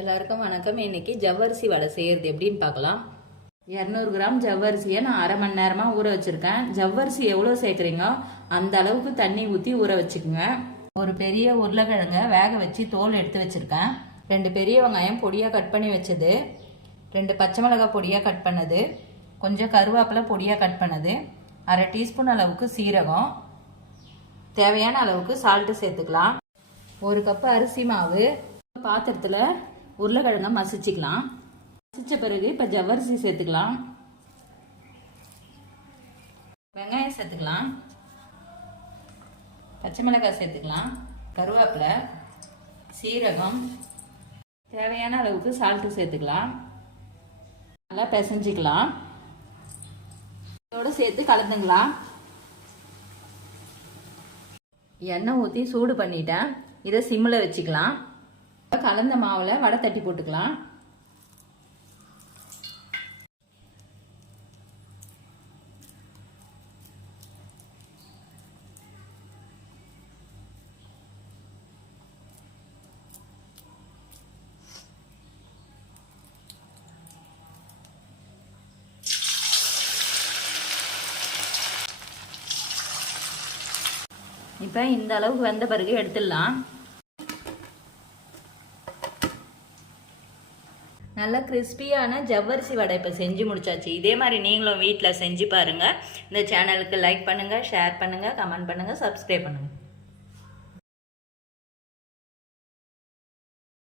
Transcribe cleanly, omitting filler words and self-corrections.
எல்லாருக்கும் வணக்கம். இன்னைக்கு ஜவ்வரிசி வடை செய்யறது எப்படின்னு பார்க்கலாம். 200 கிராம் ஜவ்வரிசியை நான் அரை மணி நேரமா ஊற வச்சிருக்கேன். ஜவ்வரிசி எவ்வளோ சேர்க்குறீங்க அந்த அளவுக்கு தண்ணி ஊற்றி ஊற வச்சுக்கோங்க. ஒரு பெரிய உருளைக்கிழங்க வேக வச்சு தோல் எடுத்து வச்சிருக்கேன். 2 பெரிய வெங்காயம் பொடியாக கட் பண்ணி வச்சது, 2 பச்சை மிளகாய் பொடியாக கட் பண்ணது, கொஞ்சம் கருவேப்பிலை பொடியாக கட் பண்ணது, அரை டீஸ்பூன் அளவுக்கு சீரகம், தேவையான அளவுக்கு சால்ட்டு சேர்த்துக்கலாம். 1 கப்பு அரிசி மாவு. பாத்திரத்தில் உருளைக்கிழங்க மசிச்சுக்கலாம். மசிச்ச பிறகு இப்போ ஜவ்வரிசி சேர்த்துக்கலாம். வெங்காயம் சேர்த்துக்கலாம், பச்சை மிளகாய் சேர்த்துக்கலாம், கருவேப்பிலை, சீரகம், தேவையான அளவுக்கு சால்ட்டு சேர்த்துக்கலாம். நல்லா பிசைஞ்சிக்கலாம். இதோடு சேர்த்து கலந்துக்கலாம். எண்ணெய் ஊற்றி சூடு பண்ணிட்டேன். இதை சிம்மில் வச்சுக்கலாம். கலந்த மாவில் வடை தட்டி போட்டுக்கலாம். இப்போ இந்த அளவுக்கு வெந்த பிறகு எடுத்துடலாம். நல்லா கிறிஸ்பியான ஜவ்வரிசி வடை இப்போ செஞ்சு முடிச்சாச்சு. இதே மாதிரி நீங்களும் வீட்டில் செஞ்சு பாருங்கள். இந்த சேனலுக்கு லைக் பண்ணுங்கள், ஷேர் பண்ணுங்கள், கமெண்ட் பண்ணுங்கள், சப்ஸ்கிரைப் பண்ணுங்கள்.